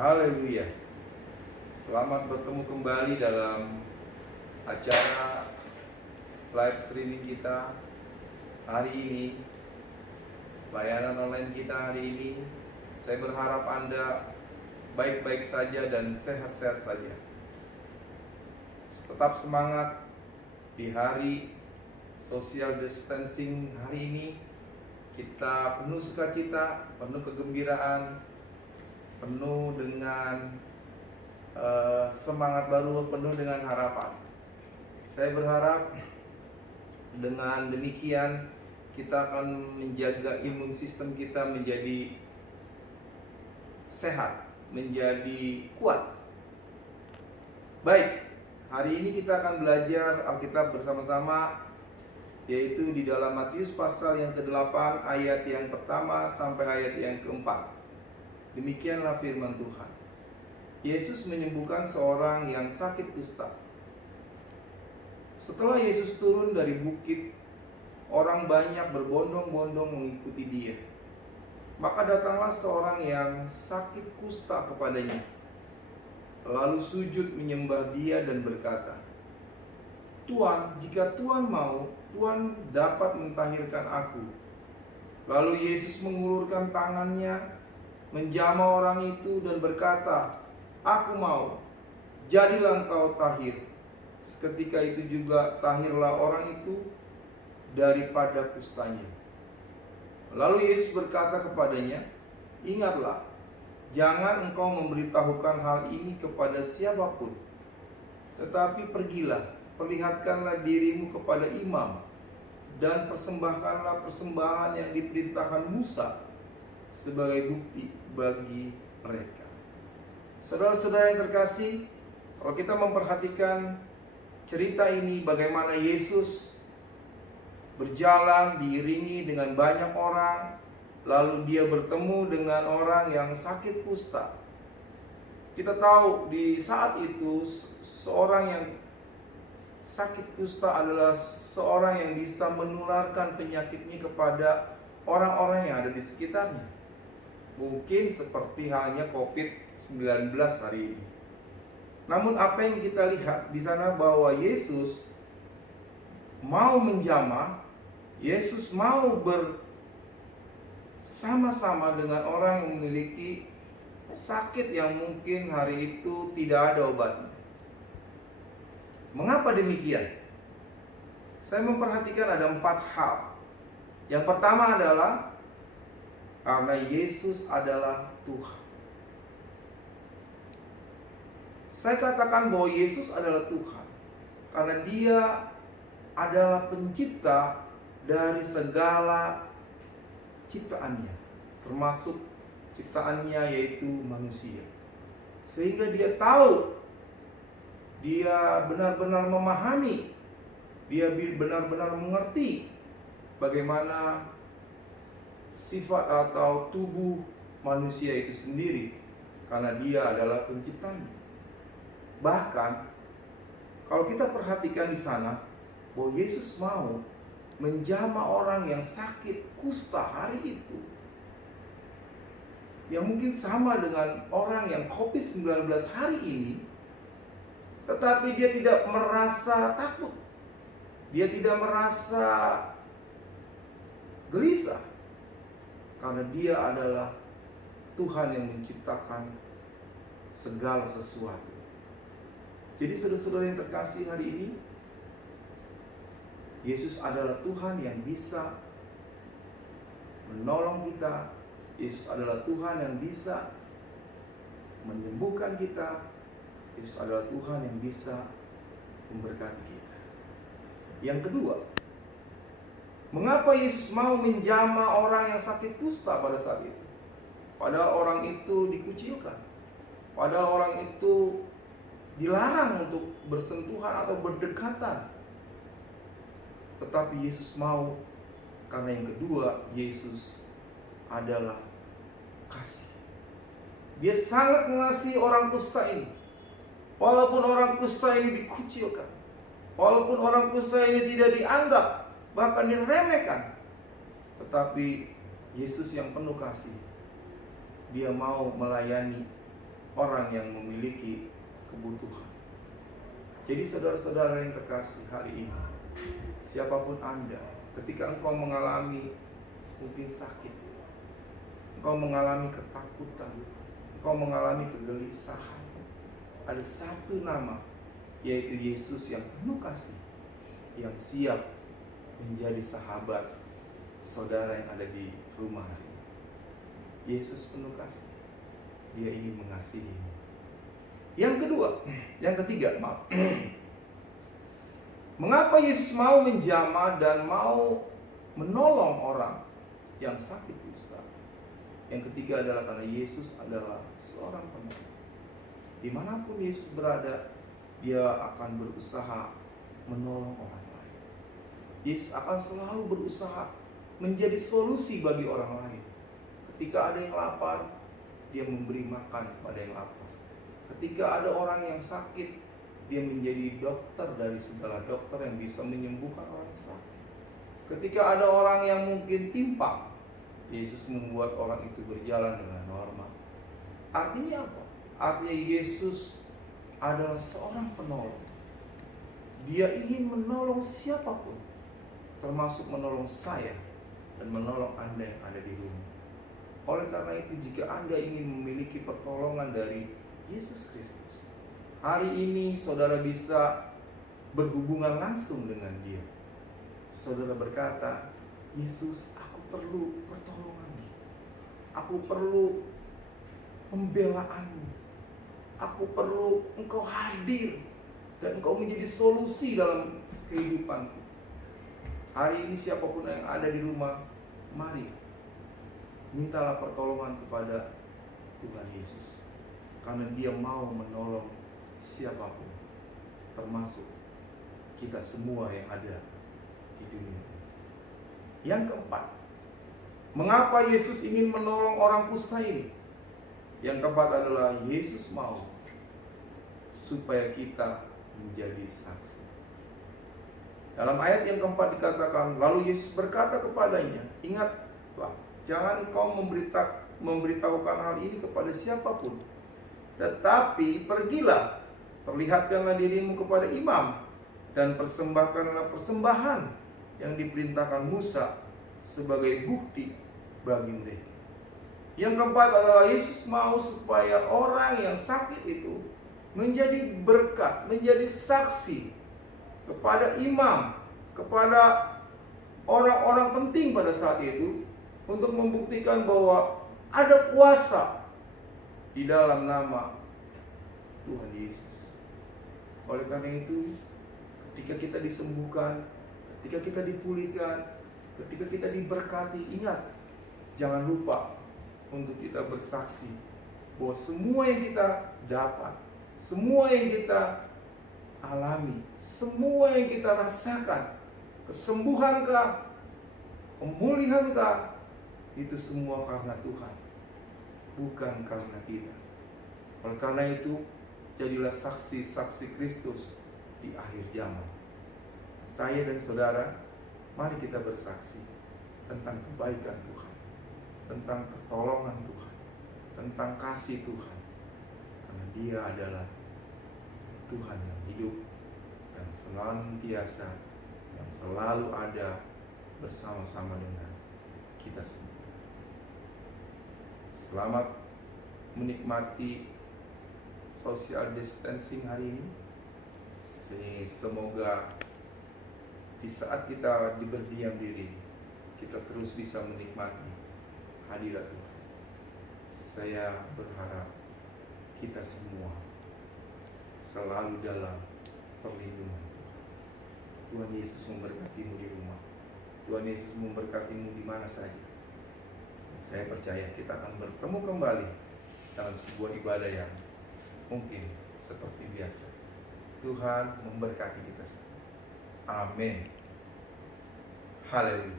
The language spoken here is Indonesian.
Haleluya. Selamat bertemu kembali dalam acara live streaming kita hari ini, layanan online kita hari ini. Saya berharap Anda baik-baik saja dan sehat-sehat saja. Tetap semangat di hari social distancing hari ini. Kita penuh sukacita, penuh kegembiraan, penuh dengan semangat baru, penuh dengan harapan. Saya berharap dengan demikian kita akan menjaga imun sistem kita menjadi sehat, menjadi kuat. Baik, hari ini kita akan belajar Alkitab bersama-sama, yaitu di dalam Matius pasal yang ke-8 ayat yang pertama sampai ayat yang ke-4. Demikianlah firman Tuhan. Yesus menyembuhkan seorang yang sakit kusta. Setelah Yesus turun dari bukit, orang banyak berbondong-bondong mengikuti dia. Maka datanglah seorang yang sakit kusta kepadanya, lalu sujud menyembah dia dan berkata, "Tuan, jika Tuan mau, Tuan dapat mentahirkan aku." Lalu Yesus mengulurkan tangannya, menjamah orang itu dan berkata, "Aku mau, jadilah engkau tahir." Seketika itu juga tahirlah orang itu daripada kustanya. Lalu Yesus berkata kepadanya, "Ingatlah, jangan engkau memberitahukan hal ini kepada siapapun, tetapi pergilah, perlihatkanlah dirimu kepada imam, dan persembahkanlah persembahan yang diperintahkan Musa sebagai bukti bagi mereka." Saudara-saudara yang terkasih, kalau kita memperhatikan cerita ini, bagaimana Yesus berjalan diiringi dengan banyak orang, lalu dia bertemu dengan orang yang sakit kusta. Kita tahu di saat itu seorang yang sakit kusta adalah seorang yang bisa menularkan penyakitnya kepada orang-orang yang ada di sekitarnya. Mungkin seperti halnya COVID-19 hari ini. Namun apa yang kita lihat di sana bahwa Yesus mau menjamah, Yesus mau bersama-sama dengan orang yang memiliki sakit yang mungkin hari itu tidak ada obatnya. Mengapa demikian? Saya memperhatikan ada 4 hal. Yang pertama adalah karena Yesus adalah Tuhan. Saya katakan bahwa Yesus adalah Tuhan karena Dia adalah pencipta dari segala ciptaannya, termasuk ciptaannya yaitu manusia. Sehingga Dia tahu, Dia benar-benar memahami, Dia benar-benar mengerti bagaimana sifat atau tubuh manusia itu sendiri, karena Dia adalah penciptanya. Bahkan kalau kita perhatikan di sana bahwa Yesus mau menjamah orang yang sakit kusta hari itu, yang mungkin sama dengan orang yang COVID-19 hari ini, tetapi dia tidak merasa takut, dia tidak merasa gelisah, karena Dia adalah Tuhan yang menciptakan segala sesuatu. Jadi saudara-saudara yang terkasih, hari ini Yesus adalah Tuhan yang bisa menolong kita. Yesus adalah Tuhan yang bisa menyembuhkan kita. Yesus adalah Tuhan yang bisa memberkati kita. Yang kedua, mengapa Yesus mau menjamah orang yang sakit kusta pada saat itu? Padahal orang itu dikucilkan, padahal orang itu dilarang untuk bersentuhan atau berdekatan. Tetapi Yesus mau karena yang kedua, Yesus adalah kasih. Dia sangat mengasihi orang kusta ini. Walaupun orang kusta ini dikucilkan, walaupun orang kusta ini tidak dianggap, bahkan diremehkan, tetapi Yesus yang penuh kasih, Dia mau melayani orang yang memiliki kebutuhan. Jadi saudara-saudara yang terkasih, hari ini siapapun Anda, ketika engkau mengalami mungkin sakit, engkau mengalami ketakutan, engkau mengalami kegelisahan, ada satu nama, yaitu Yesus yang penuh kasih, yang siap menjadi sahabat saudara yang ada di rumah. Yesus penuh kasih, Dia ingin mengasihi. Yang ketiga, mengapa Yesus mau menjamah dan mau menolong orang yang sakit kusta? Yang ketiga adalah karena Yesus adalah seorang penolong. Dimanapun Yesus berada, Dia akan berusaha menolong orang lain. Yesus akan selalu berusaha menjadi solusi bagi orang lain. Ketika ada yang lapar, Dia memberi makan kepada yang lapar. Ketika ada orang yang sakit, Dia menjadi dokter dari segala dokter yang bisa menyembuhkan orang sakit. Ketika ada orang yang mungkin timpang, Yesus membuat orang itu berjalan dengan normal. Artinya apa? Artinya Yesus adalah seorang penolong. Dia ingin menolong siapapun, termasuk menolong saya dan menolong Anda yang ada di rumah. Oleh karena itu, jika Anda ingin memiliki pertolongan dari Yesus Kristus, hari ini saudara bisa berhubungan langsung dengan Dia. Saudara berkata, Yesus, aku perlu pertolongan-Mu. Aku perlu pembelaan-Mu. Aku perlu Engkau hadir dan Engkau menjadi solusi dalam kehidupanku. Hari ini siapapun yang ada di rumah, mari mintalah pertolongan kepada Tuhan Yesus. Karena Dia mau menolong siapapun, termasuk kita semua yang ada di dunia ini. Yang keempat, mengapa Yesus ingin menolong orang kusta ini? Yang keempat adalah Yesus mau supaya kita menjadi saksi. Dalam ayat yang keempat dikatakan, lalu Yesus berkata kepadanya, ingatlah, jangan kau memberitahukan hal ini kepada siapapun, tetapi pergilah, perlihatkanlah dirimu kepada imam, dan persembahkanlah persembahan yang diperintahkan Musa sebagai bukti bagi mereka. Yang keempat adalah Yesus mau supaya orang yang sakit itu menjadi berkat, menjadi saksi kepada imam, kepada orang-orang penting pada saat itu, untuk membuktikan bahwa ada kuasa di dalam nama Tuhan Yesus. Oleh karena itu, ketika kita disembuhkan, ketika kita dipulihkan, ketika kita diberkati, ingat, jangan lupa untuk kita bersaksi bahwa semua yang kita dapat, semua yang kita alami, semua yang kita rasakan, kesembuhankah, pemulihankah, itu semua karena Tuhan, bukan karena kita. Oleh karena itu, jadilah saksi-saksi Kristus di akhir zaman. Saya dan saudara, mari kita bersaksi tentang kebaikan Tuhan, tentang pertolongan Tuhan, tentang kasih Tuhan. Karena Dia adalah Tuhan yang hidup, yang senantiasa, yang selalu ada bersama-sama dengan kita semua. Selamat menikmati social distancing hari ini. Semoga di saat kita berdiam diri, kita terus bisa menikmati hadirat Tuhan. Saya berharap kita semua selalu dalam perlindungan Tuhan. Tuhan Yesus memberkatimu di rumah. Tuhan Yesus memberkatimu di mana saja. Saya percaya kita akan bertemu kembali dalam sebuah ibadah yang mungkin seperti biasa. Tuhan memberkati kita semua. Amin. Haleluya.